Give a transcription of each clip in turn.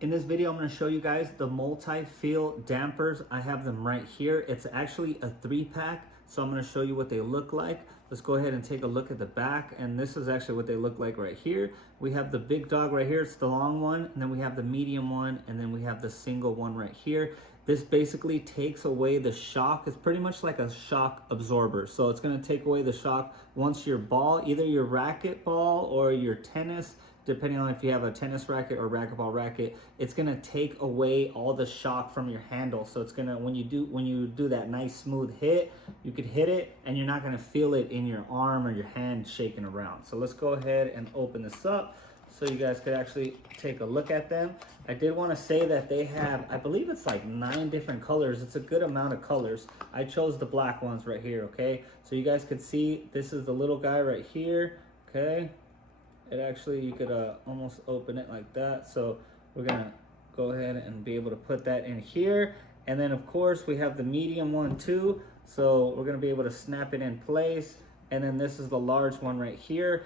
In this video, I'm going to show you guys the multi-feel dampers. I have them right here. It's actually a 3-pack, so I'm going to show you what they look like. Let's go ahead and take a look at the back, and this is actually what they look like right here. We have the big dog right here, it's the long one, and then we have the medium one, and then we have the single one right here. This basically takes away the shock. It's pretty much like a shock absorber. So it's going to take away the shock once your ball, either your racket ball or your tennis, depending on if you have a tennis racket or racquetball racket, it's gonna take away all the shock from your handle. So it's gonna, when you do that nice smooth hit, you could hit it and you're not gonna feel it in your arm or your hand shaking around. So let's go ahead and open this up so you guys could actually take a look at them. I did want to say that they have, I believe it's like 9 different colors. It's a good amount of colors. I chose the black ones right here, okay? So you guys could see, this is the little guy right here, okay? It actually, you could almost open it like that. So we're gonna go ahead and be able to put that in here. And then of course we have the medium one too. So we're gonna be able to snap it in place. And then this is the large one right here.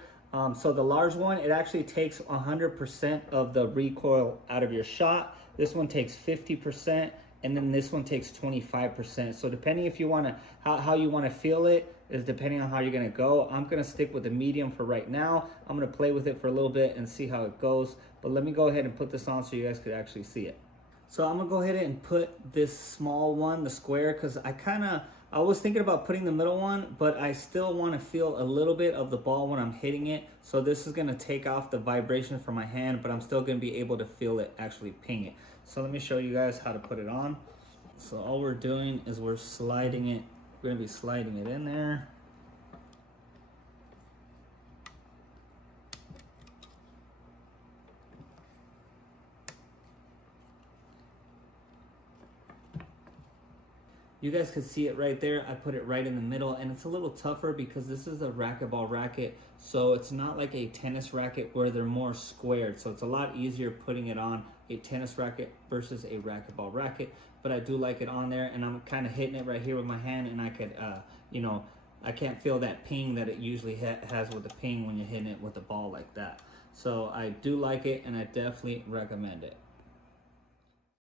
So the large one, it actually takes 100% of the recoil out of your shot. This one takes 50%. And then this one takes 25%. So depending if you wanna, how you wanna feel it is depending on how you're gonna go. I'm gonna stick with the medium for right now. I'm gonna play with it for a little bit and see how it goes. But let me go ahead and put this on so you guys could actually see it. So I'm gonna go ahead and put this small one, the square, because I was thinking about putting the middle one, but I still want to feel a little bit of the ball when I'm hitting it. So this is going to take off the vibration from my hand, but I'm still going to be able to feel it actually ping it. So let me show you guys how to put it on. So all we're doing is we're sliding it. We're going to be sliding it in there. You guys can see it right there. I put it right in the middle, and it's a little tougher because this is a racquetball racket, so it's not like a tennis racket where they're more squared. So it's a lot easier putting it on a tennis racket versus a racquetball racket. But I do like it on there, and I'm kind of hitting it right here with my hand, and I could, I can't feel that ping that it usually has with the ping when you're hitting it with the ball like that. So I do like it, and I definitely recommend it.